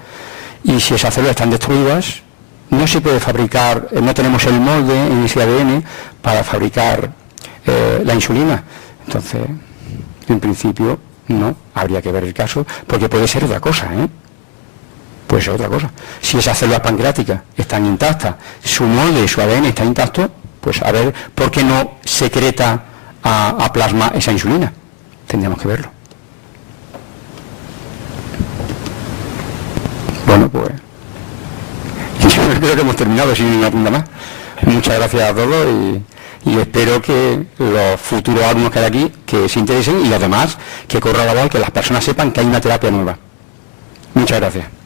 y si esas células están destruidas no se puede fabricar, no tenemos el molde en ese ADN para fabricar la insulina. Entonces, en principio no, habría que ver el caso, porque puede ser otra cosa, ¿eh? Puede ser otra cosa. Si esas células pancreáticas están intactas, su molde, su ADN está intacto, pues a ver por qué no secreta a plasma esa insulina. Tendríamos que verlo. Bueno, pues yo creo que hemos terminado sin ninguna punta más. Muchas gracias a todos y espero que los futuros alumnos que hay aquí que se interesen y los demás que corran la voz, que las personas sepan que hay una terapia nueva. Muchas gracias.